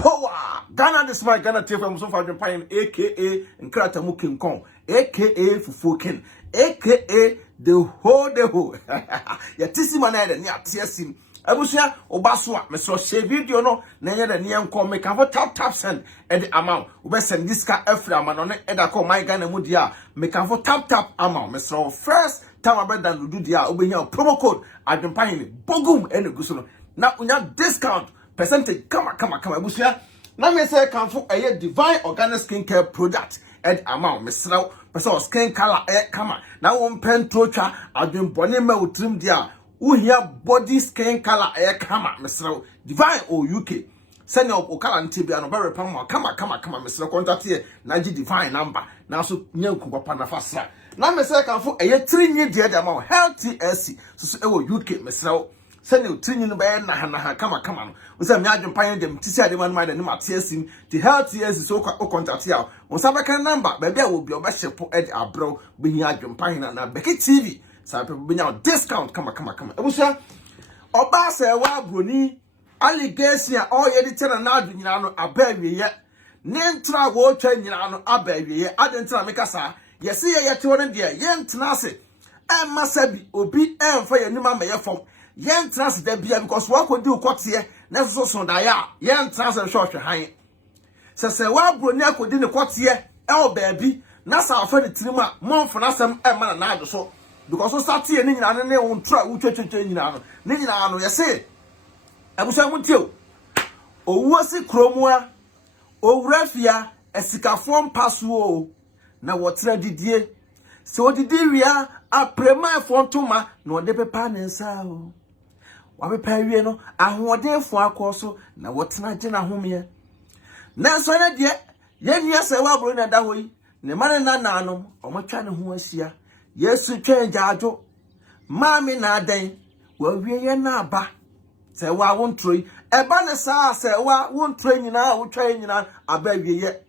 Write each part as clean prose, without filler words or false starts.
power. Ghana this my Ghana TV from Serwaa Broni, aka Nkratamu King Kong, aka Fufuken, aka the whole. Ya tisi manade ni atiesim. Abusia obaswa me so share video no na nya da ne enko me kan tap send e the amount we send this car every amount no e da call my Ghana mu dia me kan tap amount me so first time abeda no do dia obenya promo code Adwenepahene bogum e ne guso no na unya discount percentage kama abusia na me say kan fo eye divine organic skincare product and amount me so person skin color e kama na won pentotwa Adwenepahene ma utrim dia uhia body skin color air kama mesro divine or UK send your color ntibia no be pam kama mesro contact here na gi divine number na so nyanku papa na fasa na me say kan fo eye 3 nyi de amount healthy SC so e wo UK mesro send your 3 nyi no be na kama no we say me Adwenepahene dem tisi ade man dem mate asim the healthy SC so contact here on sabeka number be bia wo bi obehyepo ed abro be hi Adwenepahene na Beki TV some people be now discount come. Ebusia oba Serwaa Broni allegation all ye di tena na adu nyina no abawie ye ne ntra wo twa nyina no abawie ye adentra meka sa ye se ye te won de ye ntena ase emma sabi obi emfa ye nima ma ye fom ye ntena ase da bia because wo akodi ukote na so da ya ye ntena ase hwehwe han se Serwaa Broni akodi ne kote e o baabi na sa afa ne tirima monfo na sam emma na adu so because so start here ni nyina ne won tra utwetwetwe nyina no ni nyina no yese abusa mutio owuasi kromua owurafia esikafo mpaso na wotra didie se odidi wia aprema fontoma na ode pepa ne nsa o wabepa wie no ahodenfo akoso na wotena gye na home na so na de yenia Serwaa Broni na da hoyi ne mane na nanom omotwa ne ho asia Yesu twenjajo mami na adan wa wiye na aba Serwaa wontroi eba ne sa Serwaa wontroi nyina wo twa nyina aba wiye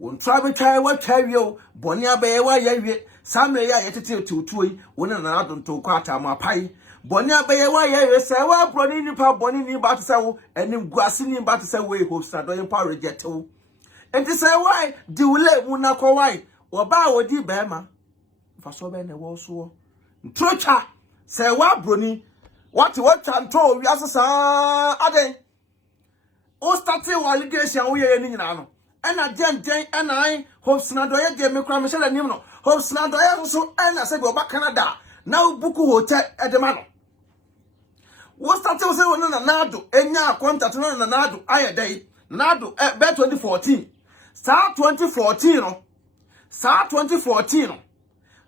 wontra be twa wa twa wiye boni abaye wa ya wiye samre ya yetete tutuoi wona na adonto kwa atama pai boni abaye wa ya wiye Serwaa Broni nipa boni ni ba to se wo enim guase ni ba to se we hope sa do empower reject wo enti Serwaa di wule mu na ko wai oba wodi be ma faso be ne wo so ntrocha Serwaa Broni what chanto wi asesa aden o starte wa allegation wo ye ni nyina no ena den ena hopes na do ye de me kra me shela nim no hopes na do ye so ena se be oba Canada na buku hotel edema no wo starte wo se wo Nana Addo enya contact no Nana Addo ayedai Nana Addo be 2014 sa 2014 no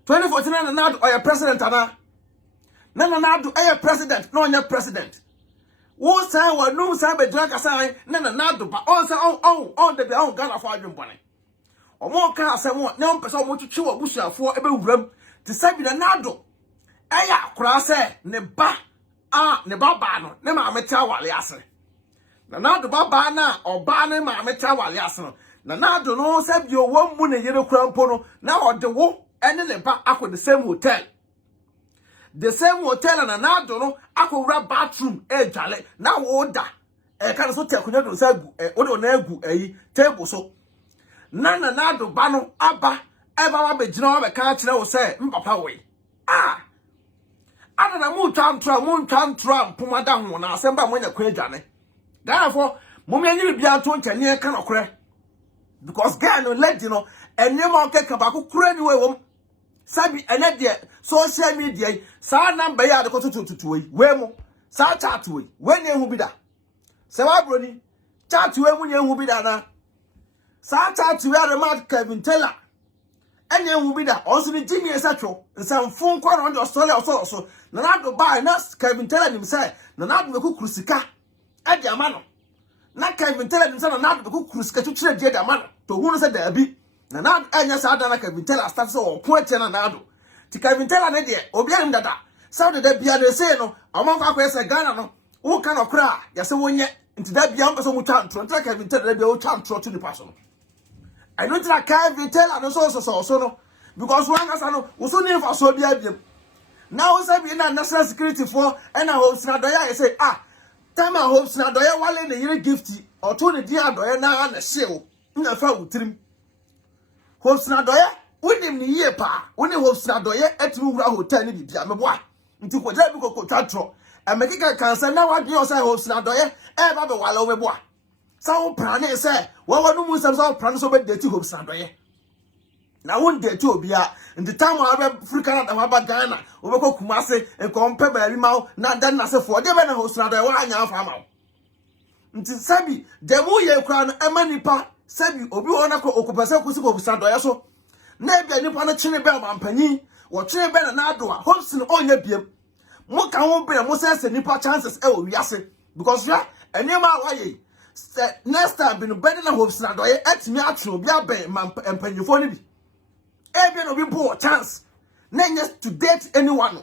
2014 Nana Addo oya president ana Nana Addo oya president no onya president wo say wa num say be dra kasa Nana Addo ba on say on de be on Ghana for Adwenepahene omo ka asem na on pese omo twetwe wa busuafo ebe wuram ti say bi Nana Addo eya akura say ne ba no ne ma meti awale ase Nana Addo ba na oba ne ma meti awale ase no Nana Addo no say bi owo mu ne yere kura mpo no na ode wo ene ne ba akọ the same hotel and Nana Addo no akọ wura bathroom dwale na wo da kan so tekonya do say wo na agu table so Nana Addo ba no aba eba wa be gina wa be ka kire wo say mpapa we ana na mu twantra mpomada ho na asemba mo nya kwa dwane therefore mo me anyi bia to nkyane ka no kore because guy no let you know enyema okeka ba ko kure ni we wom sabi ene de social media sa number ya de ko tututu we mo sa chat we nye hu bi da Serwaa Broni chat we mu nye hu bi da na sa chat we are mad Kevin Taylor enye hu bi da also ni Jimmy Esatwo nsamfo nkwa no de Australia so Nana Addo ba na Kevin Taylor nim say Nana Addo ko krusika e de ama no na Kevin Taylor nim say Nana Addo ko krusika twetwe de ama no to hu no say da bi Nana Addo enya sa da na Kevin Taylor start so o point na Nana Addo ti Kevin Taylor ne de obi anim dada Saudi da bia de say no amon akwa say Ghana no wo ka no kra ya se wonye nti da bia mpeso mu twa ntro ntra Kevin Taylor da bia wo twa ntro to ni paso no I don't like Kevin Taylor no so no because one asa no wo so ni fa so bia bia now we say be na national security for and hopes na do ya say time hopes na do ya wale na yire gift oto ne dia adoye na na hyew na fa wutrim hopes na adoye wonim ne yie pa woni hopes na adoye atimi wura hotel ni bibia meboa nti kwodra bi kokotwa tro emekeka kansa na wadwe o say hopes na adoye e ba be wala o meboa sa wo prane say wo wonu mu sam sa wo prane so be date hopes na adoye na won date obia nti time abe free Canada wa ba Ghana obekọ Kumase enkompe bari mawo na dan na se fo de be na hopes na adoye wa anya afa mawo nti sabi demu ye kura no emanipa sabi obi wona ko okupese kusi ko busandoya so na bia nipa no chene be ampanyi wo chene be na ado a hopes no onya biem mo ka ho be mo say nipa chances e o wiase because ya enema waye next time be no be na hopes na do ye atimi atro bi aben empanyifo ni bi e be no bi po chance na nye to date anyone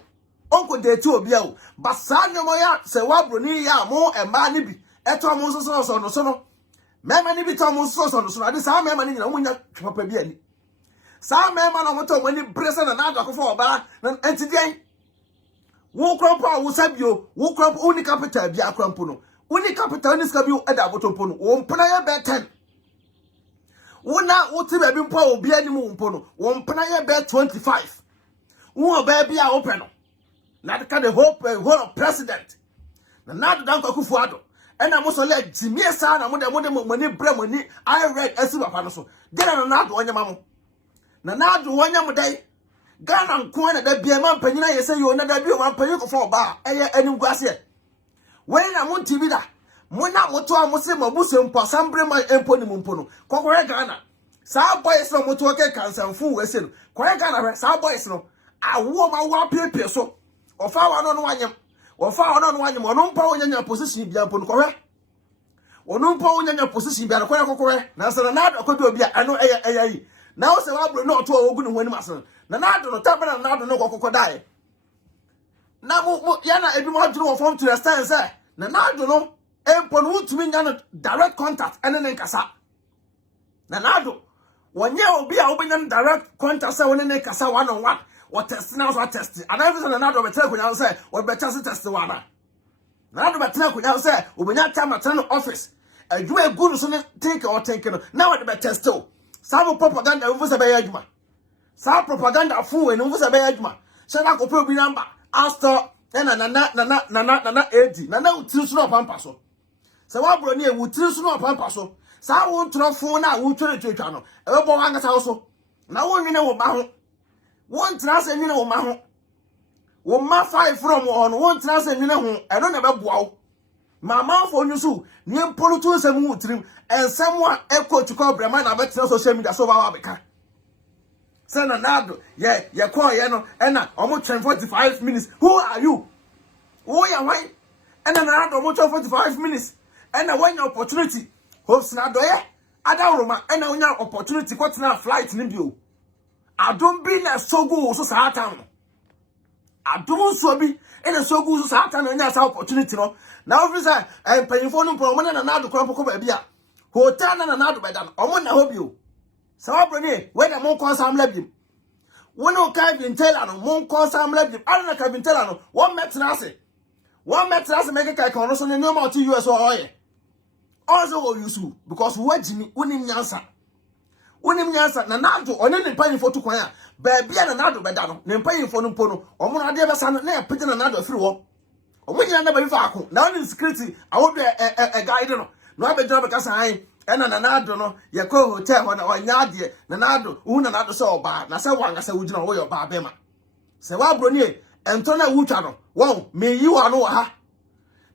onko date obi a o but sa nyomo ya Serwaa Broni ya mo ema ni bi eto mo so no mema ni bi to mo so no ade sa mema ni nyina mo nya papa bi ani sa mema na mo to mo ni brese na na akofo oba na entidian wo krampo wo sabio wo krampo uni capital bi akrampo no uni capital ni sabio eda abotompo no wo mpena ye be 10 wona wo ti ba bi mpo obi ani mu mpo no wo mpena ye be 25 wo ba bi a open no na ka the whole of president na Addo Akufo Addo ena mo so le jimie sa na mo de moni bre moni I read esi papa no so gena na Addo onye mamo na Addo onye mo dai Ghana nko na da bia man panyina yese yo na da bia man panyi ko fo ba eye ani nguase we na mo tibi da mo na moto a mo se mabuso mpo asambre man empo ni mpo no kokore Ghana sa boys no moto ke kansanfu wese no kore Ghana sa boys no awo ma wa pepe so ofa wa no wanyem ono mpa wonyanya position bia mpo no kore ono mpa wonyanya position bia kore kokore na se na Addo akodo bia ano eyi na o se wa bro no to ogu ne honi maso na Addo no tabana na Addo no kokoko dai na mo ya na ebi mo aduru wo form to understand say na Addo no empo no utumi nya no direct contact ene ne nkasa na Addo wonye obi a obenya direct contact say woni ne nkasa one on one what test now so test and everything na Addo betre kunya say what better test one na Addo betre kunya say obenya time at no office adwuma egu no so ne take or take no na what better test o some propaganda we say be adwuma some propaganda fu and we say be adwuma say na ko pe obi number after nana edi nana utiri so no pampa so Serwaa Broni e utiri so no pampa so sa wo ntro fu na wo twere twetwa no e be bo hanga sa so na wo nwene wo ba ho wo ntra se nwene wo ma ho wo ma 5 from on wo ntra se nwene ho e no na be boa wo mama fo nyusu ni mpolo to se mu utirim ensem a e coach ko brema na be social media so ba wa beka say na Addo ye call ye no na omo 45 minutes who are you who ya why na Addo omo 45 minutes na when your opportunity hopes na Addo ye adawroma na onya opportunity ko tena flight ni bio adom bi na sogu so saatan no adom so bi na sogu so saatan no nya sa opportunity no na officer panyifo no pro mo na Addo krampo ko ba bia hotel na Addo beda no omo na ho bio Serwaa Broni we na mon konsam labim wono Kevin Taylor no mon konsam labim ana Kevin Taylor no one metra ase make kai kan no so ne no ma to US o ye also wo yusu because wajimi wonim nyansa na Addo one ne panyifo to kwan a ba bia na Addo beda no ne panyifo no mpo no omo na de besa no na e pete na Addo afiri wo omo nyina na ba bi fa ako na one security awodo guide no no abedro be kasa han ena Nana Addo no ye ko hotel ho na wanya ade Nana Addo hu Nana Addo so oba na se wanga se wugina wo yo ba bema Serwaa Broni ento na wutwa no won meyi wa no ha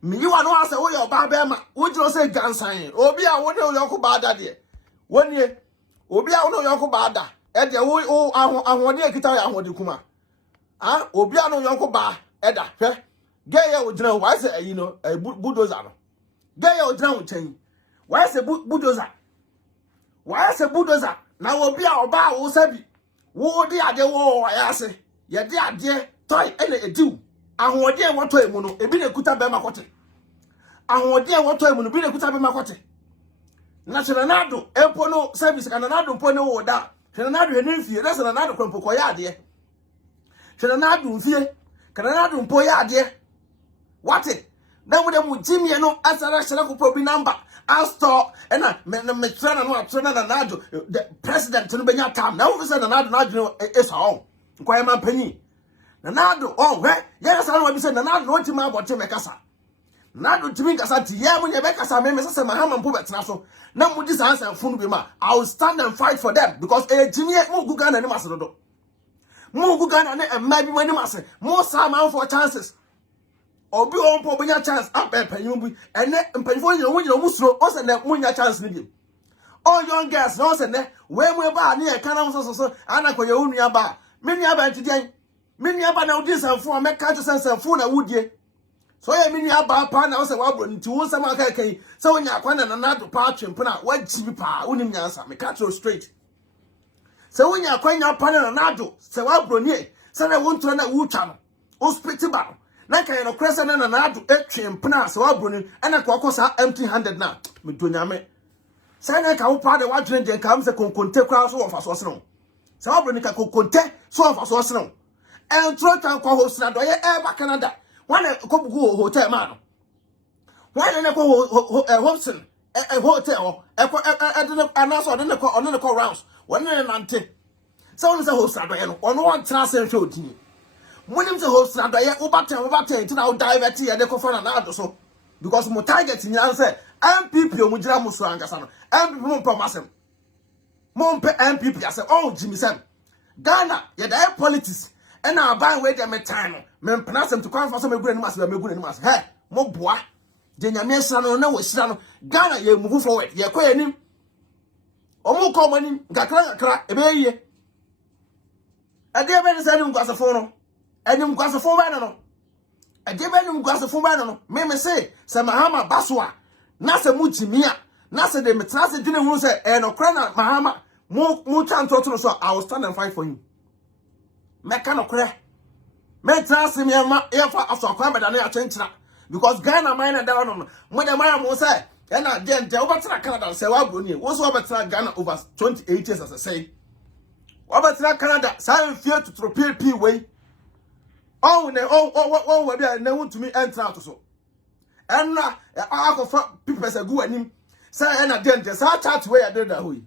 meyi wa no ase wo yo ba bema wugina se gansan obi a wo ne yo ko ba da de woni obi a wo no yo ko ba da e de wo ahode ekita ya ahode kuma obi a no yo ko ba e da hwe ge ye wugina wa se ayi no bulldozer no ge ye wugina wo chen why say bulldozer na wo bia oba wo sabi wo di ade wo ya se ye di ade toy ene ediu ahode en woto emu no ebi na kuta be makote ahode en woto emu no bi na kuta be makote na Nana Addo empo no service ka Nana Addo mpo ne wo da Nana Addo ene mfie na Nana Addo kwampo ko ya ade Nana Addo mfie ka Nana Addo mpo ya ade wate Then with them Jimmy no asara shara ko probi number Astor and me train no train na Nado the president no benya time na wo say na Nado is all kwai man panyi na Nado oh we yes I know say na Nado no tima abote me kasa Nado timi kasa ti ye mo ye be kasa me say mahama mpo betena so na mo dis answer funu be ma I will stand and fight for them because Jimmy mo guga na ni masodo mo guga na na emma bi mo ni mase mo sa man for chances obi on po benya chance abẹ panyin bi ene mpanifo nyina wo nyina musuro o se na munya chance ni bi all young girls no se ne we mu ba na e kana so ana ko ye unua ba me nua ba ntiden me nua ba na odi sanfo me ka sanfo na wudie so ye me nua ba pa na wo se wa bro nti wo se ma kai se wo nya kwa na na do pa twempena wa jibi pa unim nyansa me ka straight se wo nya kwa nya pa na do se wa bro ni se na wo ntro na wu twa no o spiti ba na kan no kresa na Nana Addo etwempena Serwaa Broni ana kwa kosa empty handed na me donyame sai na ka wo pa de wa dwene de ka am se konkonte kwa so wo fa so seno Serwaa Broni ka konkonte so wo fa so seno entro kan kwa ho sina do ye ba Canada wana ko bugu hotel ma no wana ne ko Hobson hotel ko de anaso de ne ko rounds wana ne nante so won se host do ye no ono won tra se hwe odini Munim se host na doye ubate tina o divert ye de ko fa Nana Addo so because mo target ni an say MPP o mu gira mo so angasa no MPP mo promise mo mpe MPP ase oh Jimmy Sam Ghana ye da politics e na ban we de me time no me mpena sem to kwan fa so me gura ni mas he mo boa je nyame sira no na wo sira no Ghana ye move forward ye ko yanim o mu ko manim gakra e be ye ade be ni se ni ngwasefo no enyum gwasefo ba no ejebe enyum gwasefo ba no me say se mahama baswa na se mu jimia na se de metra se dwene hu se no kra na mahama mu chanto to so I will stand and fight for you me ka no kra me tra se me ma e fa aso akwa beda na ya chenchira because Ghana mine na down no mo de maya mo say na de obetra Canada Serwaa Broni wo so obetra Ghana over 28 years as I say obetra Canada say fear to trophy way oh we be na want to me enter out so and na akofa people say go anim say na den say chat way I did that way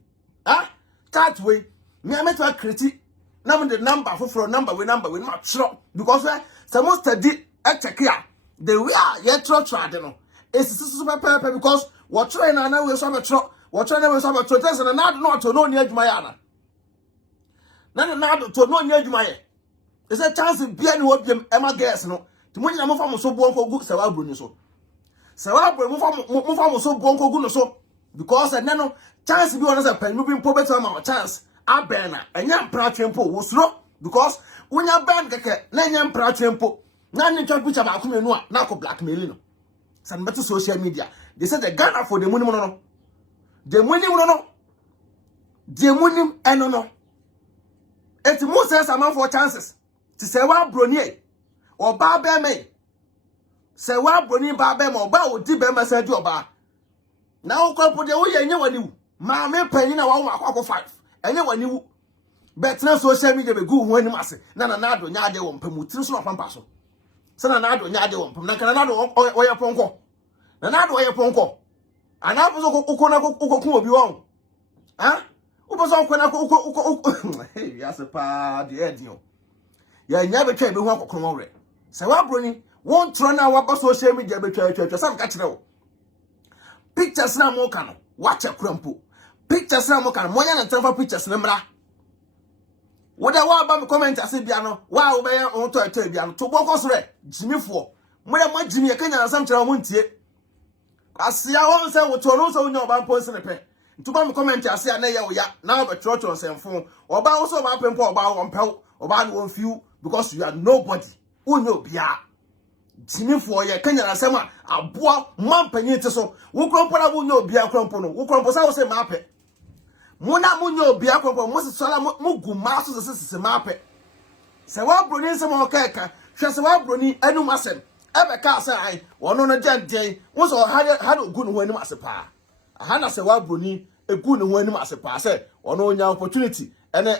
chat way me am to create na me the number for number we not sure because say most study check here the way you try no it's super paper because what try na we so metro what try na we so metro test na not to no ni adwuma ya na to no ni adwuma ya there's a chance bia ni wobiem ema girls no ti mo nyina mo fa mo so buon ko gu Serwaa Broni so Serwaa Broni mo fa mo so buon ko gu no so because no chance bi wona say pen bi mpo beto ma chance aben na enya mpra twempo wo suro because unya ben keke na enya mpra twempo na ni twa picture ba ko menu a na ko blackmail no san beto social media they say the Ghana for the money no the money no the money eno no it mo say some for chances ti Serwaa Broni oba be me Serwaa Broni ba be me oba odi be me say di oba na wo kwapo de wo ye nye wani wu ma me panyi na wa akwa 5 enye wani wu betina social media be gu hu ani mase na Nana Addo nya ade wo mpam tiri so na pampa so se Nana Addo nya ade wo mpam na Nana Addo oye ponko Nana Addo oye ponko ana bo so kokko na kokko obi won ubo so kokko na kokko hey ya se pa de edio ya nya be twa be hu akokon wo re Serwaa Broni won tro na wa ba social media be twa sam ka kire wo pictures na mo ka no watch akrampo pictures na mo ka mo nya na transfer pictures na mra wo da wa ba me comment ase bia no wa wo be on to bia no to boko so re jimifo mo da mo jimi e kanya na sam kire wo ntie asia won se wo to no so nya oba mpo se ne pe to ba me comment ase na ye wo ya na ba tro semfo oba wo so ba pempo oba wo mpel oba no won fiu because you are nobody unyo bia Tinifo ye kanya na sema aboa mampanyi te so wo krompo na wo nyo bia krompo no wo krompo sa wo se mape muna mo nyo bia krompo mo se sola mo gu maso se mape Serwaa Broni nsema okeka hwe Serwaa Broni anum asem ebe ka asa ai wono no janden wo so ha ogu no ho anum asepa aha na Serwaa Broni egu no ho anum asepa se wono onya opportunity ene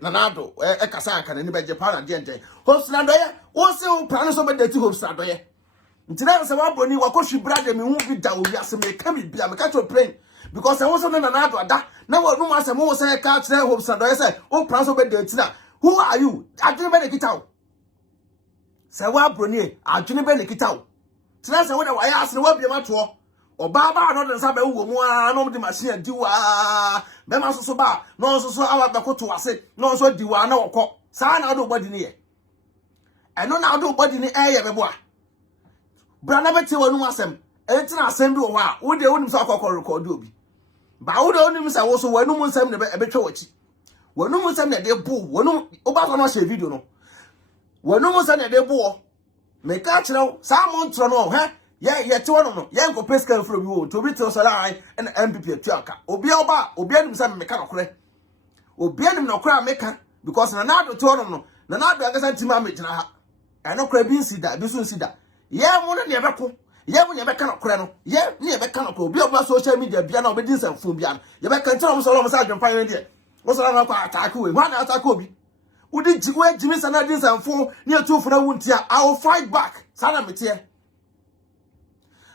Nana Addo kasa aka na ni beje pa na jenden host na doye wo se wo plan so be dati host na doye Ntina Serwaa Broni wakoshi brother me hu bi da owi ase me ka bi bia me ka to plane because I was on Nana Addo Ada na wo no asem wo say ka kire hope san do say o plan so be de ntina who are you adwene be ne kita wo Serwaa Broni adwene be ne kita wo tina se wo da wa ya ase wo bia ma to oba ba no de nsa be wo mu a no de machine di wa be ma so ba no so awa be koto ase no so di wa na wokọ sa na Addo body ne ye eno na Addo body ne eye be bo a brana beti wonu asem entina asem bi wo a wo de wonim sa akọkọ record obi ba wo de wonim sa wo so wonu mu nsem ne be twa wachi wonu mu nsem ne de bu wonu oba so no share video no wonu mu nsem ne de bu me ka kire sa mo ntro no he ye te wono no ye nko pescal from you to be to salai and MPP atuaka obi anim sa me ka no kore obi anim no kore ameka because Nana Addo to wono no Nana Addo agasa ntima amegyina ha eno kore bi nsida bi so nsida ye mo ne beko ye mo ne beka no kore no ye ne beka no kore obi oba social media bia na obedi nsamfo bia no ye beka ntira mo so lo mo sa adwempan de wo so na kwa attack we ho na attack obi udi jiwe jimi sana di nsamfo ne atufu na wuntia I will fight back sana metie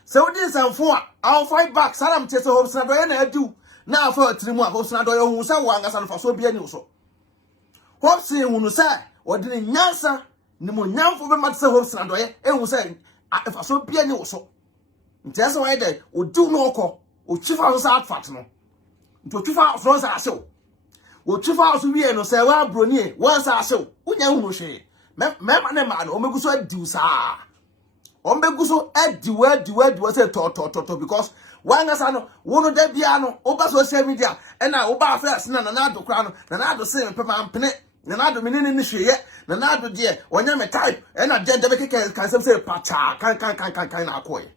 so this and for I'll fight back. Salam tese hopes na doye na adu. Na afa trimu a hopes na doye hu sa wa ngasa no fa so bia ni so. Hopes hu sa odi ni nyansa ni mo nyamfo be matse hopes na doye hu sa afa so bia ni so. Ntese wa de odu no okọ o chifa so sa atfat no. Nto chifa so sa asew. O chifa so wie no Serwaa Broni wa sa asew. Unya hu no hwe. Me na ma no o megu so adi sa. Ombeguso ediwe say to because wanga sano wono da bia no oba social media and na oba first na Nana Addo kra no Nana Addo say pe ma mpene Nana Addo menene ni hweye Nana Addo de onya me type and na gender be kan say pacha kan na akoye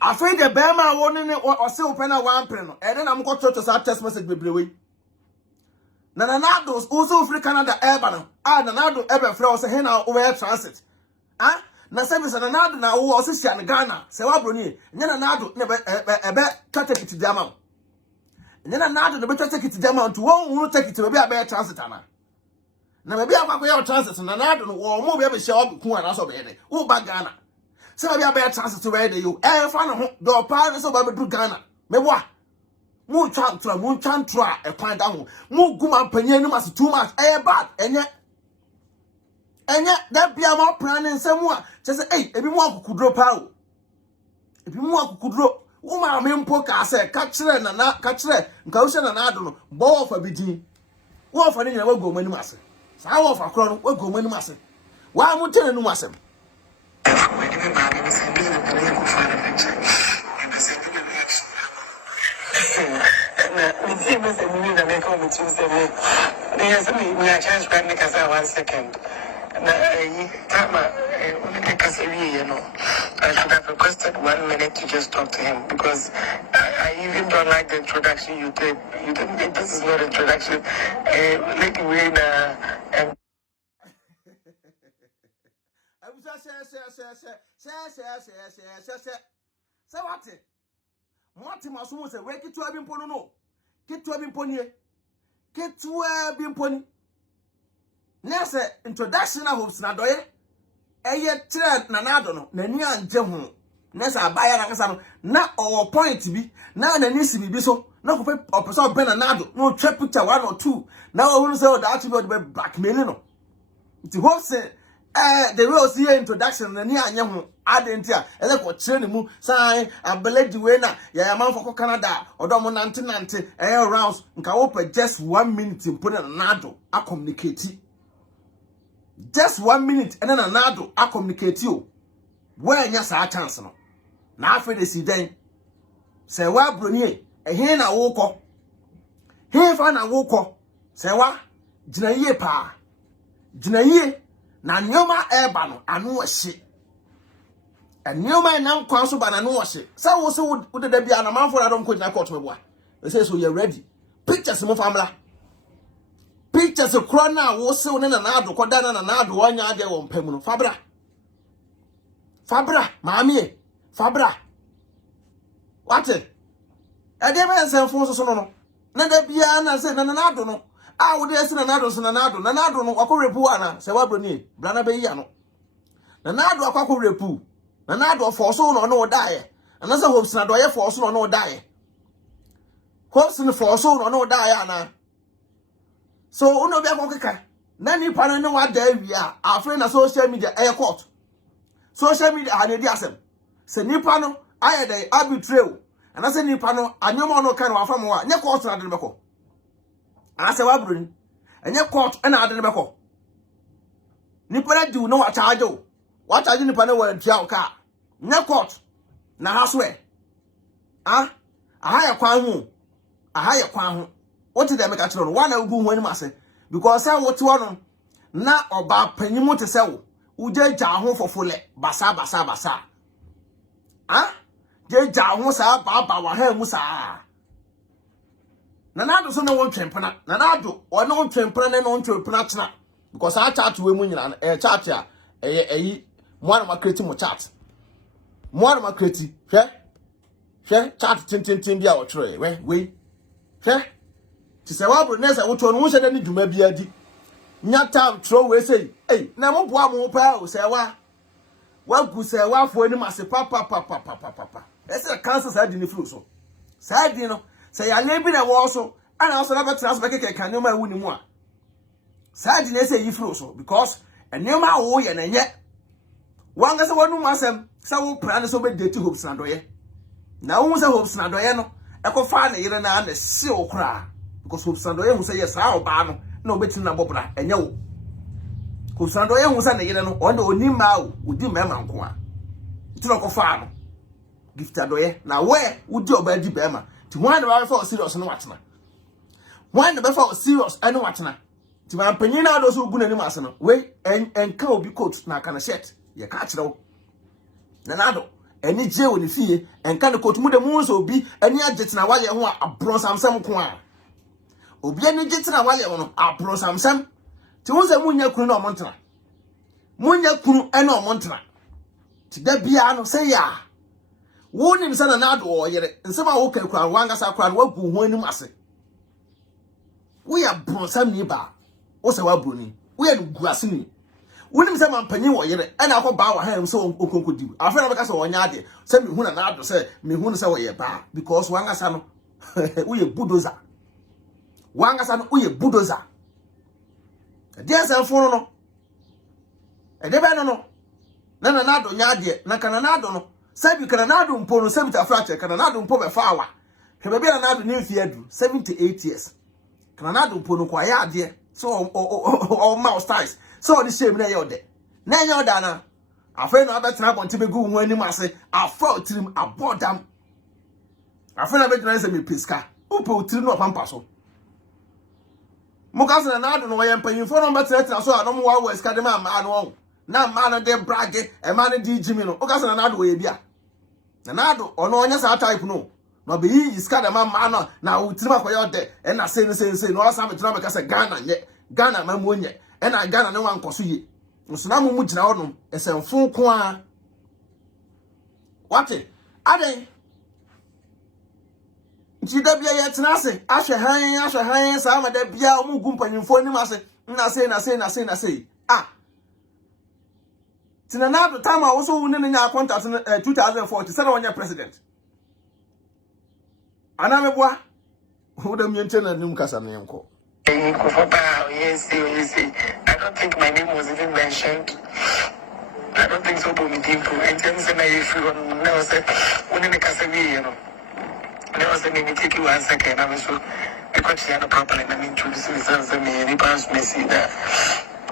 afei de be ma woni ne o say open na wan mpene no and na mko church sa text message bebrewe Nana Addo also free Canada eba no Nana Addo eba free o say he na over transit na service Nana Addo na wo osisi an Ghana Serwaa Broni nya Nana Addo ne ebe take diamond nya Nana Addo ne be take diamond to won hu take it be abe transit ana na be akwa ya transit Nana Addo no wo mo be hye obu ana so be ne wo ba Ghana se be abe transit we dey yo fa no ho do pa ne so ba be du Ghana me bo mu twa e kwan da ho mu guma panye ni mas too much bad enye da bia ma plan nsemu a chese ebi mu akukudro pa o ebi mu akukudro wo ma me mpo ka se ka kire nka wo se Nana Addo no bo wo fa bidin wo fa ne nyina wago mani mase sa wo fa kro no wago mani mase wa mu tene nu masem I should have requested 1 minute to just talk to him because I even don't like the introduction you did. You didn't think this is not introduction. Like when say what masumu say we kitua bi mpono no kitua bi mponie kitua bi mponi nese introduction na hopes na doye eye tire Nana Addo no nani anje ho nese abaya na kasa no na owo point bi na nani si bi so na ko opesa be Nana Addo no twa picture 1 or 2 na o hu say o da be blackmail no nti hopes the way see introduction nani anye ho adentia ele ko kire ne mu sai abeledi we na ya manfo ko Canada odomo nante rounds nka wo pa just 1 minute mpo na Nana Addo a communicate just 1 minute and Nana Addo a communicate you where nya sa chance no na afi de si den Serwaa Broni he na wo ko he fa na wo ko Serwaa gina yie pa gina yie na nyoma eba no anu ohye nyoma na nkwa so ba na no ohye sa wo se wo de da bia na manfo da don ko gina court meboa they say so you ready pictures mo famla pictures kro na wo se wo na Nana Addo ko da na Nana Addo wanya ade wo mpam no fabra maami fabra what e dey be senfo so no na da bia na se Nana Addo no wo dey se Nana Addo no akọ repu ana Serwaa Broni brana be ya no Nana Addo akọ repu Nana Addo force no die. And as a hopes na doye force no die. Hopes in force no die ana. So uno be akokeka. Na nipa no ne wa da awia. Afre na social media court. Social media anedi asem. Se nipa no aye dey arbitrary. And as a nipa no anyoma no kan wa fam wa. Nye court na de beko. Ase wa broni. Enye court na ade beko. Nipa na do no wa charge o. Wa charge nipa no wa tia o ka. Nye court na haswe. Ah, aha ya kwan ho. Aha ya kwan ho. What did they make a children? One of whom when master because I want to na oba panyimu te se wo. Uje ja ho fofole basa basa. Ah? Je ja ho sa ba wa ha mu sa. Nana Addo so na won twempena. Nana Addo o na won twempena na no twempena chena because I chat we mu nyina chat ya mo na create mo chat. Mo na create hwe chat tin bia wo tro we hwe Serwaa Broni say wo to no hye ni dwuma bia di nya time tro we say na mo boa mo pa o Serwaa wa gu Serwaa fo ni mase pa ese cancer sa di ni flu so sa di no say ya le bi na wo so ana so na betra so keke kan ma wu ni mu a sa di na say yi flu so because enema wo ye na nye wanga se wonu masem sa wo plan so be date hopes na doye na wo se hopes na doye no ekofa na yire na se wo kra because hopes na doye hu se yes ha oba no na obeti na bobra enye wo hopes na doye hu se na yire no onde oni ma wo udi mema nko a ti no kofa no gift adoye na we udi oba di bema ti wan na ba fa serious no watena wan na ba fa serious eno watena ti ba panyin na do so gu na ni ase no we enka obi coat na kana shirt ye ka kire wo Nana Addo eni je woni fie enka ne coat mu de mu so obi eni ajetena wale ho abron samsam ko a obi eni jetena wale ho no abron samsam ti wo se munya kunu na omontena munya kunu ena omontena ti da bia no se ya woni nsa Nana Addo o yere nsema wo ka kura wanga sa kura wo gu ho anim ase wo ya bronsam ni ba wo Serwaa Broni wo ya gu ase ni woni se mampanyin wo yere ena akọ ba wa ha so okonkodi afa na beka se wonya ade se mi hu Nana Addo se mi hu se wo ye ba because wanga sa no wo ye bulldozer wanga sa no wo ye bulldozer dia se mfo no e de be no na Nana Addo nya ade na kana Nana Addo no sabi kana Nana Addo mpo no sabi ta fracture kana Nana Addo mpo be fa awa hwe be Nana Addo ni mfi adu 78 years kana Nana Addo mpo no kwa ya ade so o mouse ties so the shame na yode na yode na afa no abetena bonte be gu hu anim ase afa otirim abodam afa na betena se me piska upo otirim no pampa so mo ka se Nana Addo no ye mpanyimfo no betena so anom wa wa iska de ma no na ma no de brage e ma no di jimi no o ka se Nana Addo ye bia Nana Addo ono onya sa type no no be yi iska de ma no na otirim akoye ode e na se no asa betena me ka se Ghana ma mo nye e na Ghana ne wan koso ye nsona mu gina honom esenfo ko a wate aden nti da bia ye tena ase ahwe han sa ma da bia o mu gu mpanyimfo ni ma se na se tina na Addo time a wo so wuni ne nya contact 2040 se na wonya president ana meboa wo da miente na nim kasa ne nko. Yes. I don't think my name was even mentioned. I don't think so. But we did go. And then if you know, say, when you make us a you know, never say me take you 1 second. I'm so because you are not properly. I mean, introduce yourself to me. Any parents may see that.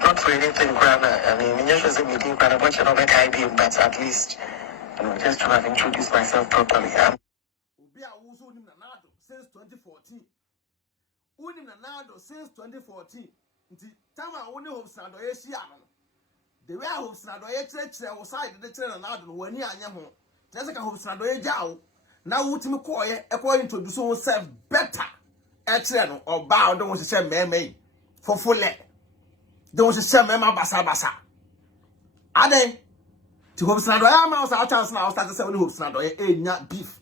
Not for anything, Grandma. I mean, you just say me think I want you to make idea, but at least, you know, just to have introduced myself properly. Since 2014. Uni Nana Addo since 2014. Nti tama woni hopes na do ye hia no. The way hopes na do ye kire wo side de kire Nana Addo no wani anye ho. Tese ka hopes na do ye jawo. Na wutimi koye introduce yourself better. E kire no oba o de won se meme fofole. De won se meme basa. Aden ti hopes na do ya ma o sa chance na o start say woni hopes na do ye enya beef.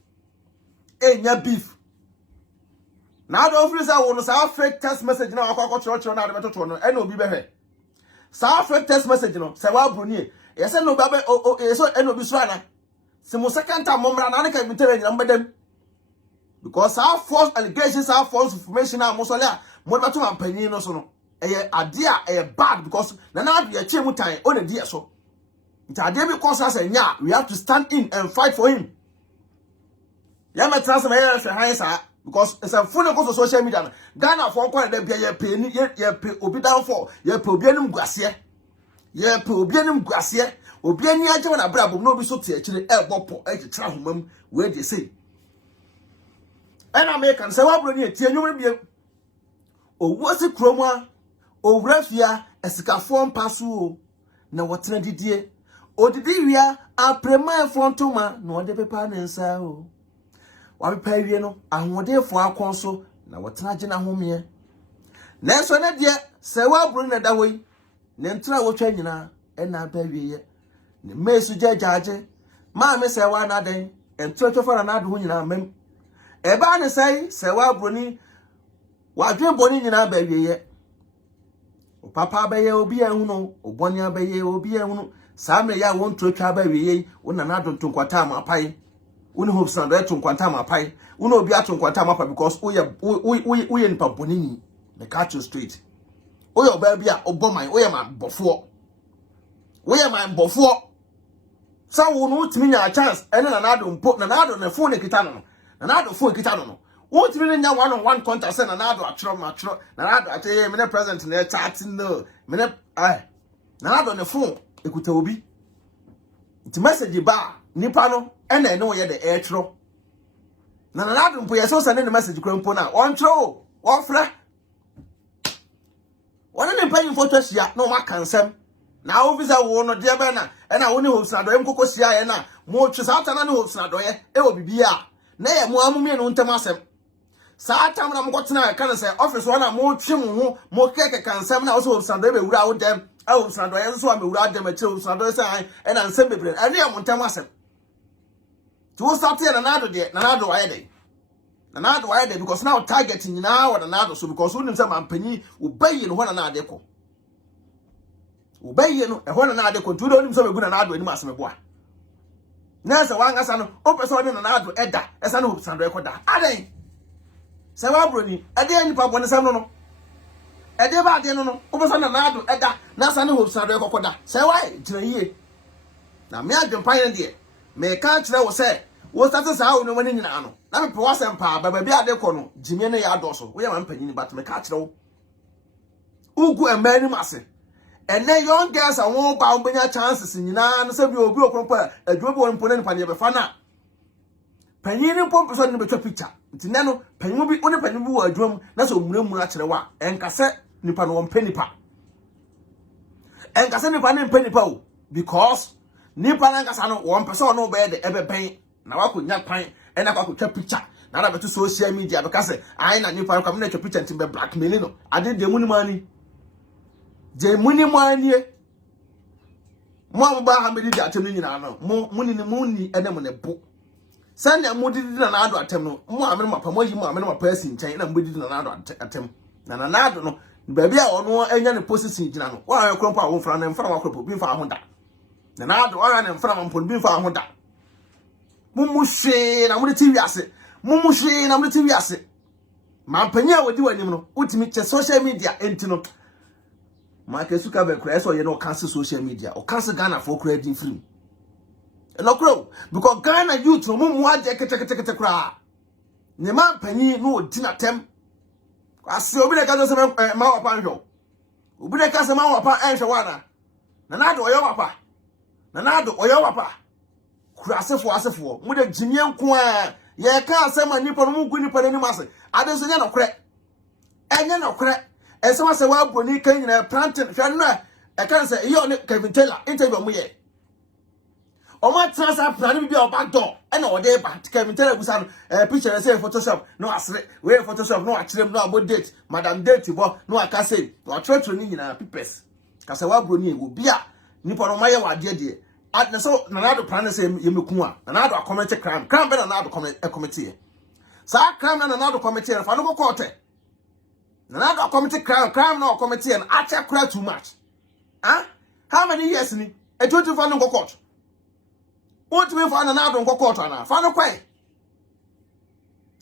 Now don't feel say we no say fake text message na akwa chiro na de betoto no e na obi be hwe. Say fake text message no Serwaa Broni Yes, no baby, so eno biswana. Se mo second time momra na ka mitere nyina mbedam. Because our false allegations, our false information are mosola, mo ba to ampanyin no so no. Eye ade a bad because Nana Addo ye che mutan o na di so. Nti ade bi cause us enya, we have to stand in and fight for him. Ya metra me here hwan sa because it's a full of social media. Ghana for kwa dem bia ye pe ni ye pe obi down for ye pe obi anim guase. Ye pe obi anim guase. Obi ani age na brabo no bi so te akire e bopo e kira homam we dey say. And American Serwaa Broni etie nwom biem. Owo si kromwa, owrafia esikafo mpaso na wotena didie. Odidi wia aprema fontoma na ode pepa ne nsa o. Wa pepa wie no ahodefo akonso na wotena gina homie. Na so na de Serwaa Broni na dawoi. Ne ntra wotwa nyina na ba wieye. Ne mesu jajaje. Ma me Serwaa na den entra twa Nana Addo ho nyina mem. Eba ne sai Serwaa Broni wadwe boni nyina ba wieye. O papa ba ye obi ehunu no, o boni ba ye obi ehunu. Sa me ya won twa ba wieye, o Nana Addo tonkwata am apai. Uni hope san do tonkwata am apai. Uni obi atonkwata am apai because we nipa boni the catch you straight. Oyo ba bia oboman, oye man bofo. Oye man bofo. Sa wo no timi nya chance ene Nana Addo mpo Nana Addo ne phone kita no. Nana Addo phone kita no. Wo timi nya one contact say Nana Addo atro Nana Addo ate me present na chat no. Me ne Nana Addo ne phone ekuta obi. Nti message ba nipa no ene ene wo ye de etro. Nana Addo mpo ye so send the message kro mpo na. On tro, on fra. One ne pay photo sia no ma kansem. Na officer wo no de be na e na woni hosna do em kokko sia ye na mo twe sa ta na ne hosna do ye e wo bibia na ye mo amumie no ntem asem sa ta na mo kotena ka na say office wo na mo twe mo ho mo keke kansem na wo so hosna do be wura wo dem e hosna do ye so am wura dem e che hosna do say e na nsem bebre e ne mo ntem asem to wo start here Nana Addo de Nana Addo waye de Nana Addo waye de because now targeting na wo Nana Addo so because woni nsem ampanyi wo bayi no ho Nana Addo ko Ubaye no ehona na ade kontudo onim so begu Nana Addo anim aseme boa na se wan asa no opese ode Nana Addo eda esa no hopsando ekoda aden Serwaa Broni ade ani pa bone sam no ede ba ade no opese Nana Addo eda na asa no hopsando ekoda se wai gina yie na me adwempan de me ka kire wo se wo start sa wo no mani nyina no na me pe wasem pa ba bi ade ko no jimie ne ya do so wo ya man panyini bat me ka kire wo ugu emani mase. And then young girls are one bound by chances in Yana, so you will be a dribble and put in Panabafana. Penny pump is on the picture. Tinano, Penny will be on a penny a drum, that's a room naturally, and cassette Nipan 1 penny pa. And cassette Nipan and penny po, because Nipan and Cassano 1 person no bed ever paint. Now I could not paint and I could take picture. Now I to social media because I ain't Nipan community picture to be blackmailing. I did the money. Je muni mwanye mo ba ha medi atem nyina no mo muni ni muni ene mo ne bo sane mo didi Nana Addo atem no mo amene mapa mo yi mo amene mapa asi nchen na mo didi Nana Addo atem na Nana Addo no ba bia ono enya ne position gina no wa ya krompa wo mfra na mfra wa kropo bi mfa ho da Nana Addo wa na mfra ma mpon bi mfa ho da mumu hwe na mo de TV ase mumu hwe na mo de TV ase ma panya wodi wanim no utimi che social media enti no Mark Suka be cry so you know cancel social media or cancel Ghana for creating free. And no crow because Ghana youth no mu aje kete kra. Ne man panyi no dina tem. Asi obi de ka so ma wapa njo. Obi de ka so ma wapa enhwe wana. Nana Addo oyo wapa. Nana Addo oyo wapa. Kura asefo mu de jimie nko a ye ka asema nipa no mu gu nipa ni mase. Ade so nya no kre. Enye no kre. Ese wa Serwaa Broni kan nyina planting hwe no e kan say iyo ne Kevin Taylor interview mu ye o ma transfer plan bi o back door e na o dey ba Kevin Taylor busa no picture say Photoshop no asre we Photoshop no akirem no about date madam date bo no aka say o trotro ni nyina pipes ka Serwaa Broni e wo bia nipa no maye wa de na so Nana Addo plan say ye meku a Nana Addo committee crime be Nana Addo committee sa crime na Nana Addo committee fa no go court Nana Addo committee crime no committee and acha cry too much. Huh? How many years ni? e 25 no court what me fa Nana Addo court ana fa no kwai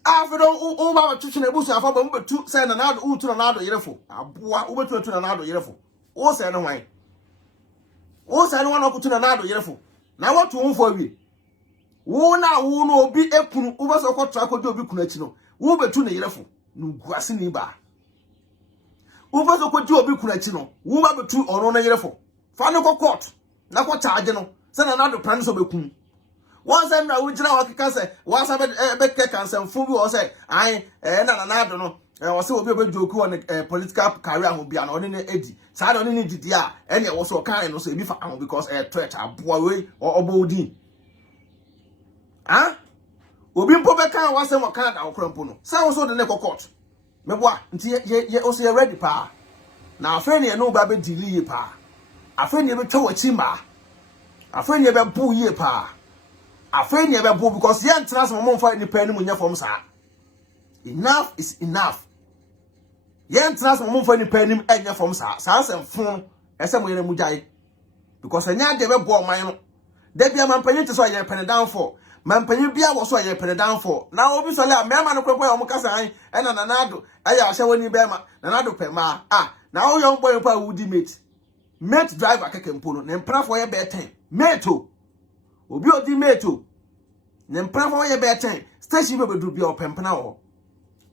after o ba twetwe na ebusu afa ba mbetu say Nana Addo utu Nana Addo yerefo aboa wo betu Nana Addo yerefo o say no hwan o say no wan okutu Nana Addo yerefo na watu wonfo awie wo na wo no obi ekunu wo beso kotra akodi obi kunu achi no wo betu na yerefo no guase ni ba wo beso kodi obi kunu achi no wo ba betu ono na yerefo fa no court na ko charge no say Nana Addo plan so bekun one time na we jira wakika say one time be can fu bi o say ai Nana Addo no o say obi joku on political career ho bia na oni ne edi sa oni ne didi a ene wo so kan no so ebi fa ho because threat aboa we obodin obi mpo be kan wa say mo kan da okrampo no say wo so de ne court me boa nti ye o say ready pa na afa ne no ba be delay pa afa ne be twachi ma afa ne be bu ye pa afraid never bo because yan trans mo mfa ni pa ni munya fom sa enough is enough yan trans mo mfa ni pa ni enya fom sa sem fun ese mo yere mujai because anya de be bo man no da bia man panyi te so ye pen down for man panyi bia wo so ye pen down for na obi so le a mema no kropọ o mkasa an ena Nana Addo aya ahye woni be ma Nana Addo pe ma na wo yo boy pa wudi mate driver keke mpo no ne mpra for ye be 10 mate o obi odi meto ne mpramfo ye be 10 station be bedu bia opempena wo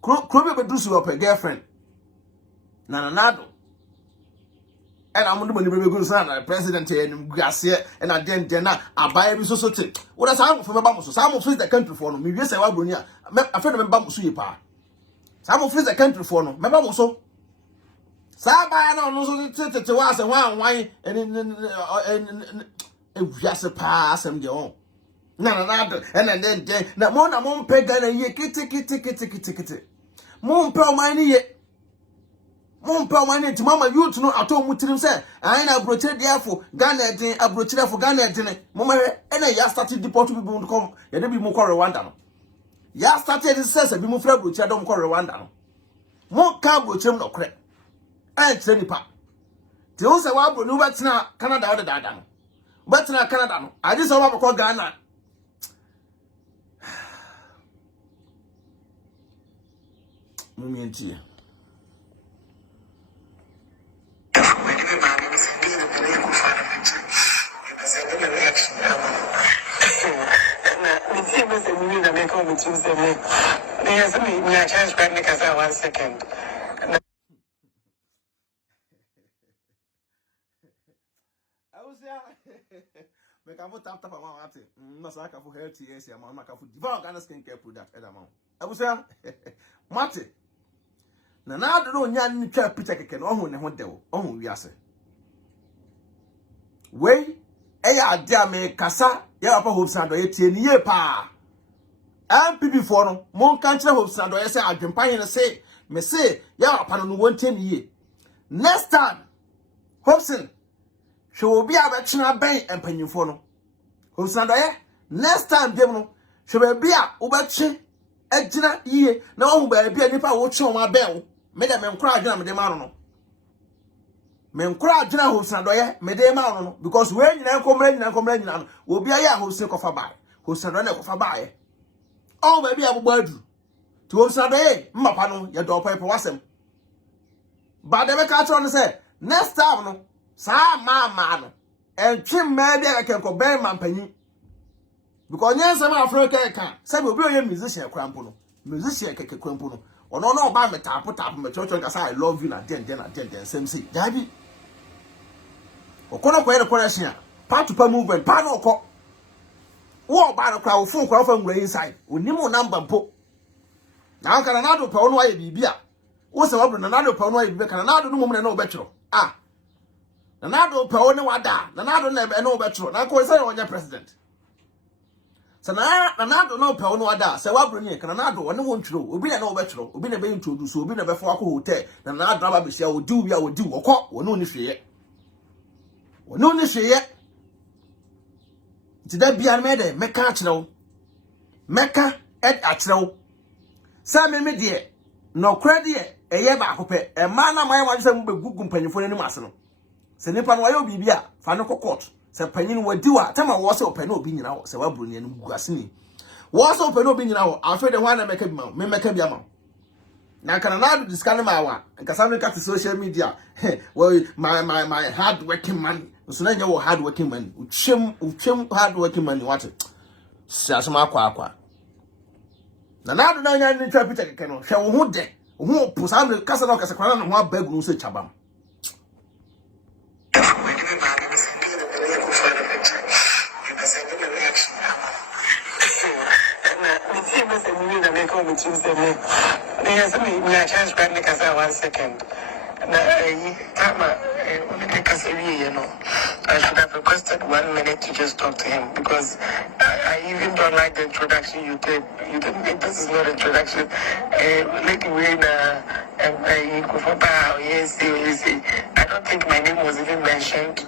kro be bedu su op girlfriend Nana Addo ena amundu mani be gun sana president e nim guase ena den na abaye bi so te wo da sa mo ba mo so sa mo freeze the country for no me wie Serwaa Broni a afa no me ba mo so yi pa sa mo freeze the country for no me ba mo so sa ba na no so te wa se wan ewiase pa asem de on Nana Addo and then na mo mpega na ye kiti mo mpe o man ye mo mpe o man ti mama youth no ato mutirim say ai na abrochire diafo Ghana den abrochire for Ghana den mo ma na ya started deport people to come ye dey be mo ko Rwanda no ya started this say be mo fra abrochire don ko Rwanda no mo ka abrochire no kre tire nipa ti o se wa Broni wa tina Canada wa dada no but na Canada no I just want to call Ghana momenti make a tap tap amount at it. No, so I can for healthy yes, I'm not for devout Ghana skincare product at amount. I was there, Mate. Nana Addo nyan twa picture keke no ho ne ho dewo. Oh wiase. Wey eya ade a me kasa ya papa Hope Sando ye tie ni ye pa. MPP for no mon kan kire Hope Sando ye say adwempa ye say me say ya papa no won tie ni ye. Next time Hobson show be a between ben empanyimfo no Hope Sando ye next time dem no show be a obetwe agina ye na wo ba bia nipa wo twe won aben me de me nkura agina me de ma no me nkura agina Hope Sando ye me de ma no because we nyina nkomra nyina no obi aye a Hope Sando kofa bai Hope Sando na kofa bai o ba bia gbogbo adu to Hope Sando ye mmapa no ye do pepe wasem ba de be ka tro no say next time no sa ma no entwe ma bia ka ko ben mampanyi because nyense ma Africa kan say obi oye musician kwampo no musician keke kwampo no ono no ba me tap me church say I love you na den same say dabi okono ko yere correction part to pa movement pa no ko wo ba no kwa wo fun kwa fa ngura inside onimu number mpo na nka Nana Addo pa ono aye bibia wo se wabro Nana Addo pa ono aye bibia kana Nana Addo no mum na obetro Nana Addo pa ono wada Nana Addo na obetro na ko say onya president Nana Addo no pa ono wada Serwaa Broni kana Nana Addo wone wontwiro obi na obetro obi na be introduce obi na be fo akọ hotel Nana Addo aba be sia odi wi a odi wokọ wone oni hweye Today be an mede meka achrew meka ed achrew sa me de no kredi eye ba akopẹ e ma na mai wa se mo be gugu mpanyefo ni ase no se nipa no ayo bibia fa no court Se panyin wadi wa tama wo se opene obi nyina wo Serwaa Broni anu guase ni wo se opene obi nyina wo afa de ho na meka bi ma me meka bi ama na kana na do discan ma wa nkasa me kat social media well my hard working man so na nya wo hard working man uchem hard working man what se asoma akwa Nana Addo na nya ni twa picture keke no hwe wo ho de wo ho pusa me kasa na kasa kwana na ho abagu no so chabam I should have requested 1 minute to just talk to him because I even don't like the introduction you did. You didn't think this is not introduction. Lady Wayne, yes. I don't think my name was even mentioned.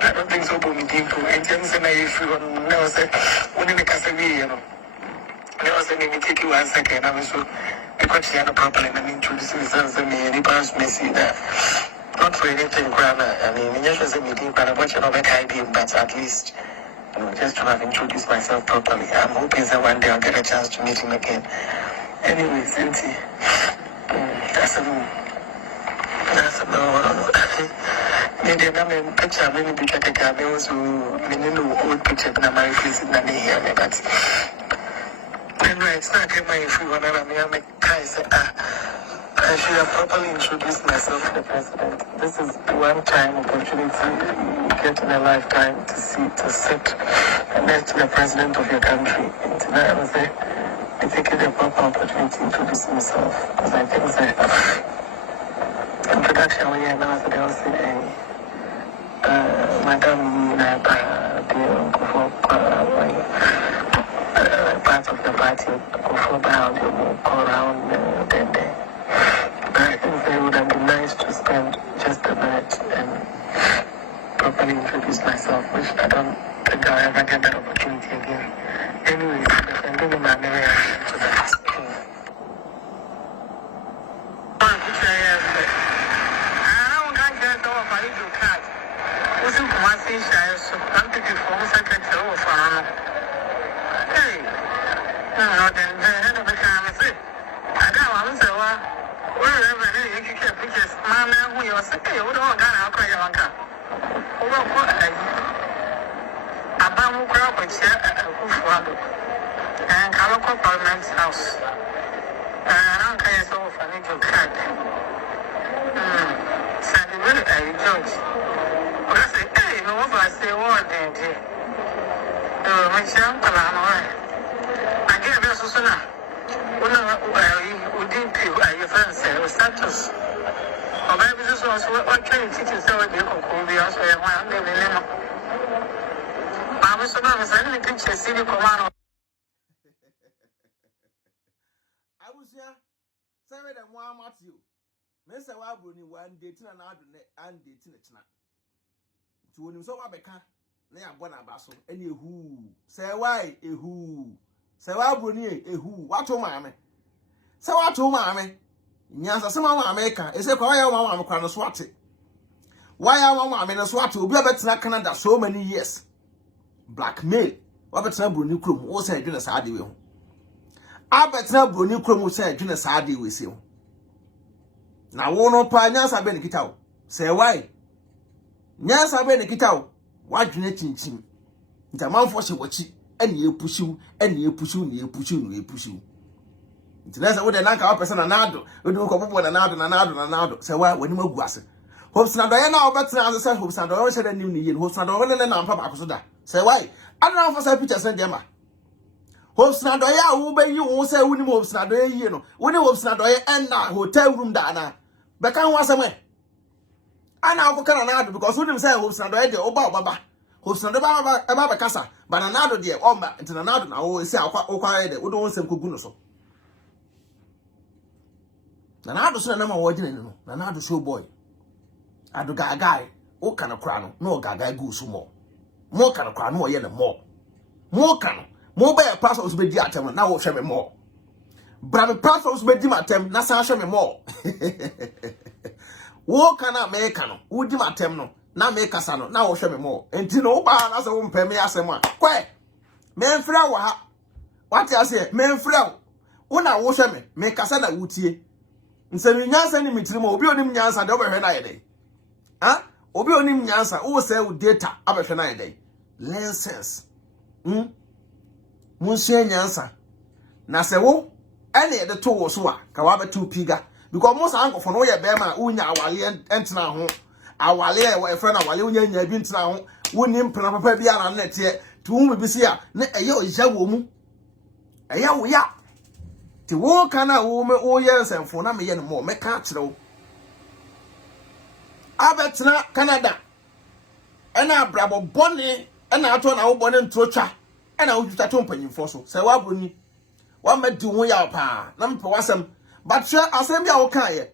I don't think so. But in terms of if you never said, when in the Casavi, never said, let me take you 1 second. I was so because she had a problem and introducing herself to me, and it was messy there. Not for anything, Grandma. I mean, just as a meeting, but I'm watching over IBM, but at least, just to have introduced myself properly. I'm hoping that one day I'll get a chance to meet him again. Anyway, Cynthia, that's a maybe I'm picture, many picture, I also many old picture, but I'm face in the name, but anyway, it's not my free one, I'm a I should have properly introduced myself to the president. This is one time opportunity you get in a lifetime to sit next to the president of your country. And tonight I was there, I think it's a proper opportunity to introduce myself because I think the introduction we are now, they will say, Madam part of the party, go for bound, go around then. I think it would have been nice to spend just a minute and properly introduce myself, which I don't think I'll ever get that opportunity again. Anyway, I'm giving my reaction to that. And Kaloko Parliament's house. I don't care so if I need your card. Sandy, really, are you George? But I say, hey, no, if I say what, then, my champ, I get a vessel sooner. We didn't pay your friends, Santos. Or maybe this was what training teachers say, you could be also a one day. I was about to send me pictures, see the command. I was here, sorry that one Matthew. Mr. Serwaa Broni one dating and dating a china. To when you saw Abeka, they are born a basso, and you who say why a who Serwaa Broni a who what to mammy. So what to mammy? Yes, some of America is a quiet mamma can swat it. Why are mamma in a swat to be better Canada so many years? Blackmail. What better Broni Krum was a dinner sadi will. I better Broni Krum was a dinner sadi with you. Now, one of Panyas have been a out. Say why? Yes, I've been a out. Why do you chin? The man for she watch it, and you push you, and you push you, and you push you, and you push you. It's less than what a person and Nado. We don't come up with another. Say why when you move grass. Hopes not Diana, but as I said, hopes not always said a new year, hopes not only and Papa. Say why? I don't know for some pictures and Gemma. Hopes not Doya, who bay you won't say when you hopes not doya, you know, when you hopes not doya and now hotel room dana. But I want somewhere. I now go Canada because who say hopes not doya, oh, Baba. Hopes not about Casa, but another dear, oh, into another now, always say, oh, quiet, we don't say Kugunoso. Nana Addo so na ma wajine no Nana Addo show boy Addo gagai o kana kra no no gagai go so mo kana kra no ye ne mo kana mo be pastor so be di atem na wo hwe me mo bra me pastor so be di matem na san hwe me mo wo kana me kana wo di matem no na me kasa no na wo hwe me mo enti no ba na se wo mpa me asem a kwe me mfra wo ha what you say me mfra wo na wo hwe me kasa na wutie nsemi nyansa ni mitirimo obi onim nyansa de obehwe na yede ha obi onim nyansa wo say wo data abehwe na yede lenses munse nyansa na se wo ene yede to wo so a ka wa betu piga because most ankofo no ye be ma unya awale entina ho awale e friend awale unya nya bi ntina ho woni mpena papa bi ara na te tu mu bi si a na eye oja wo mu eye wo ya ti wo kana wo me wo ye nsemfo na me ye no mo me ka kire wo abetina Canada ena abrabo bone ena ato na wo bone ntrotwa ena wo twita to mpanyimfo so Serwaa Broni wa madi ho ya pa na mpe wasem but sure asem bia wo kan ye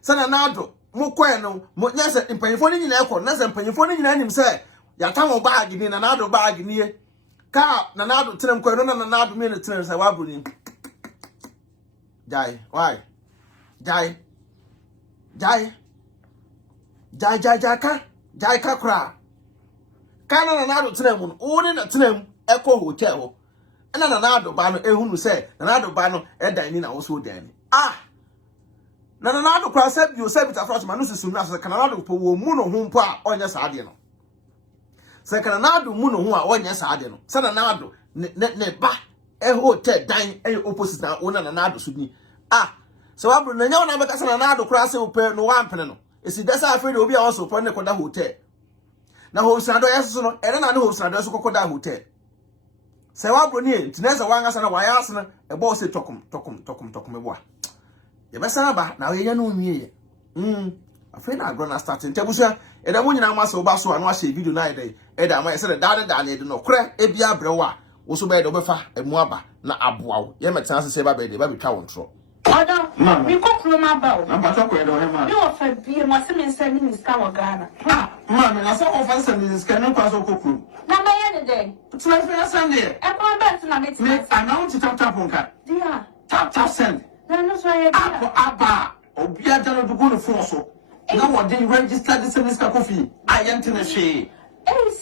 se Nana Addo mo kwen no mo nyase mpanyimfo ni nyina ekọ na se mpanyimfo ni nyina nim se ya ta mo bag ni Nana Addo bag ni ye ka Nana Addo tinem kwen no na Nana Addo me ne tinem Serwaa Broni jai why jai ka kra kana Nana Addo tinem no o ne na tinem ekọ hotel ho na Nana Addo ba no ehunu se Nana Addo ba no edan ni na wo so dan ni Nana Addo kra se bi o se bita frosh manu susu na se Nana Addo po wo mu no ho mpo a onye sa ade no se Nana Addo mu no ho a onye sa ade no se Nana Addo ne ba hotel dan opposite na o Nana Addo so ni Serwaa Broni na nya na beka se Nana Addo kra se ope no wa mpene no esi desa afre de obi a so ope ne koda hotel na ho sinado yeso no ere na ne ho sinado so koda hotel Serwaa Broni ntineza wanga sana waya asana ebo se tokum ebo a ye besana ba na ye no nwie ye afre na agro na starting tebusia e da munyina ma so ba so anu a share video na ide e da ma ye se da na e de no kre e bia brewa wo so be de obefa emu aba na aboa wo ye metan se ba be de ba betwa wontro Oda, mi kokro ma ba o. na pato ko e do he ma Mi o fa bi mo se mi se ni ska wa Ghana. Ma me na so o fa se mi ska no kwa so kokro Na ma ye ne dey. tuna fe asande E ko ba na me ti. me announce tap nka Dia. tap send Na no so ye dia. aba obi adalo do go no fo so na wo dey register the service ka kofi ayente na hwe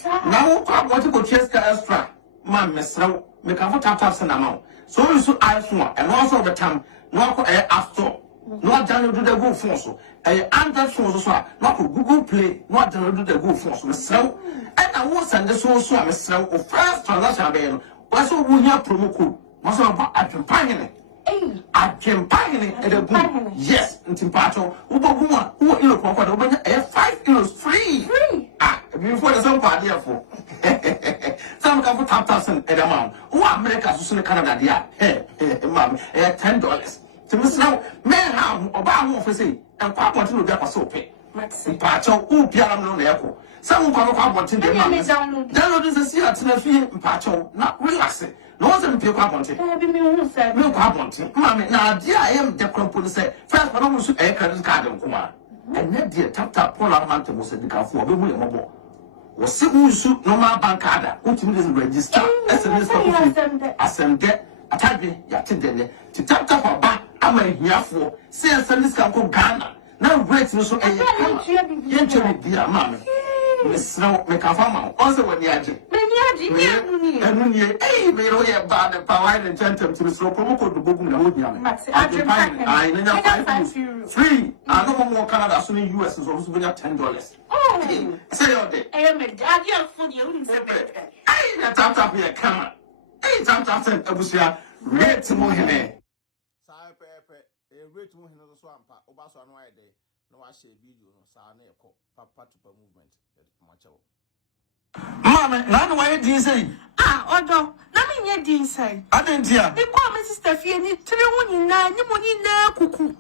Sa. na wo kwa what go cheska extra ma mesraw me ka fo tap send amount so you so iPhone and also the time no ko app store no download the go phone so Android phone so no ko Google Play no download the go phone so mesraw and I wo send so mesraw o first transaction be no was so wo nya promo code mo so ba Adwenepahene Adwenepahene edagu yes ntimpacho ubogu a wo ilo kwakwa do banya 5 kilos free before the some party for some can put tap edamount who America so Canada dia mama $10 to miss now men have oba ho for say and kwakwa no dia kwaso pe mpacho u biara no na ekọ some kwa kwakwa de mama download this here at fie mpacho na relax no one pay kwa bonte Bi mi hu se. me kwa bonte mama na dia am de kwampo say first for no so credit card nkoma and net dia tap pull out man to say the kafo obehu ye mobo wo se unsu normal bank card ultimate is register SMS for asende atadwe ya tedene ti tap oba ama hiafo say SMS ka ko Ghana na rate no so ye chwe bia mama mesra me kafa ma on se wani age enu ni me ro ye ba de power and gentem to so promo code bogum na wodi am I no nya 5 free I no more Canada so in US so so be $10 say your day Me daddy and food you wouldn't say me. na tap here come tap send abusia rate mo hene sai pepe rate mo hene so ampa oba so anu ayde no wa share video no sa na ekọ papa to movement macho mama na no why din say Odo, na me nye din say. adentia Me kwa me sister fie ni tire ho nyina ni mo nyina kuku.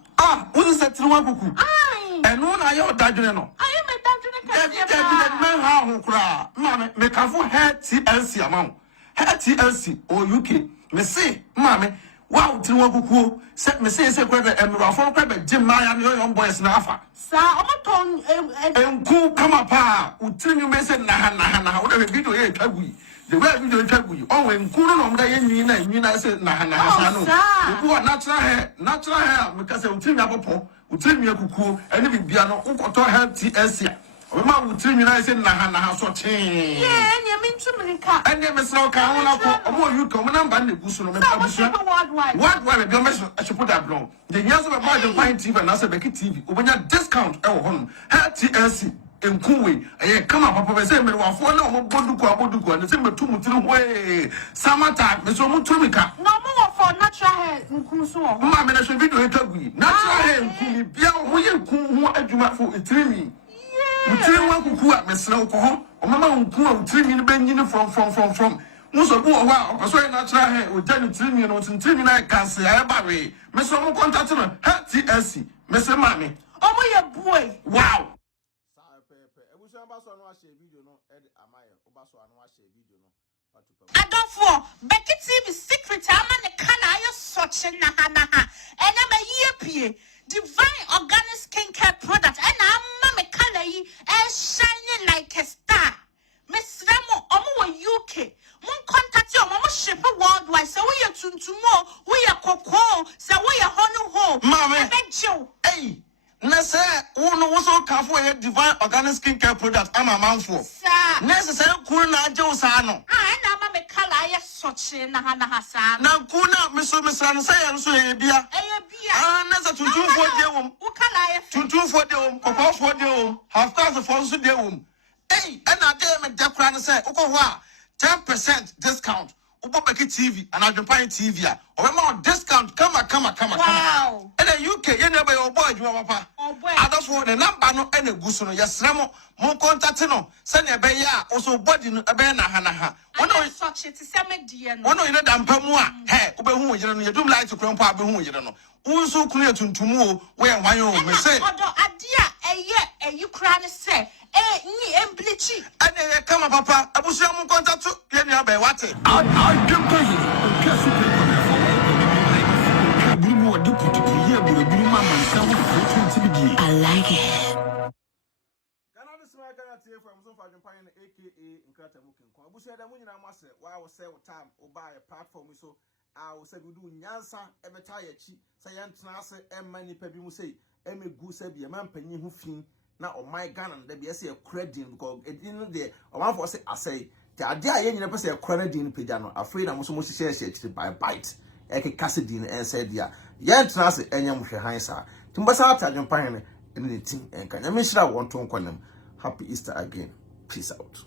wo se tire wa kuku Ai. eno na ye odadwene no Aye me dadwene ka David man ha ho kura mama me kafo hair TLC amount hair TLC or UK me say mama wow tiri wa kuku se me say kwa be emrafo kwa be jimaya ne young boys na afa sa omoton enku kama pa utiri nyu me say na wo de video ye twagui the way video twagui o we nku no no da ye nwi na say na sa no ku natural hair me ka say utiri nyapopo utiri nwi kuku ene bibia no nkoto hair TLC ma wutiri nyina say na ha so ten Yeah, enya mintumrika. ene mesra ka ho na ko omo yu ka omo namba na gusu no me abusua worldwide be meso achipo da blon the nyaso be ma Adwenepahene TV na say be TV obanya discount e wo hono ha TLC enkuwe eye kama papa be say mere wafo na omo boduku na say metu mutiri ho samata me so mutumika No more for natural hair nkunso ho. ma me na show video e tagui natural hair nkumi bia ho ye nku ho adwuma fo etirimi mutiri wa kuku a mesra ko ho omama nku a utirimi ne banyini from muso bu wa opeso natural hair o jani tirimi no tirimi na cancer ya ba we meso mo contact no ha TLC mese mami Omo ye boy. wow sa pepe ebusu ba so no a share video no e amaye oba so anu a share video no Adofo, Becky TV secret ama ne kana ayo soche na ha. Ena me ye pie. Divine organic skincare product. Ena ama me kala yi shining like a star. Miss Remo, omo wa UK. Mon contact you, omo ship worldwide. So we ye tuntumo, we ye koko, so we ye honu ho. Mama, hey. Na say wo so ka for ye divine organic skincare product ama manfo. Sir. Necessary kun na aje usa no. Ena ama me kala ayo soche na ha sa. Na kuna meso no say ya so ye bia. Na tuntumfo de wom. Wo kala ayo Tuntumfo de wom, kokofo de wom, half class for so de wom. Hey, and I dey me de kra no say ukọ ho a 10% discount. Ubo Becky TV and Adwenepahene TV a. Obema discount come. Wow. And the UK you never your boy adwuma papa. Adofo the number no ene gusu no yesre mo contact no se na be ya also body no be na ha. Ono such it se me die no. Ono ina da mpamu a he obehu yire no yedum light kro mpa abehu yire no. Unso kunu etuntumu o we hwan o me say. Odo ade a you kra ne se ni emblechi. Ane ye kama papa abusu mo contact ye ni abai wate. I like it. Ghana this my Ghana TV from so far Adwenepahene aka Nkrata Mukinko. Abusu da mu nyina mo ase wa wo say time o buy a platform so I will say we do nyansa ebeta ya chi say yentena ase emma nipa bi mu say emegu say bi man panyi ho fin na o my Ghana da bi say credit because edin de o man for say asay the ade a ye nyina pese credit din pagya no afraid na mo so mo share chiri by bite eke kasedi no ense dia yentena ase enyam hwe han sa timbasa ata Adwenepahene in the team enka nyame shira won to nkonem. Happy Easter again. Peace out.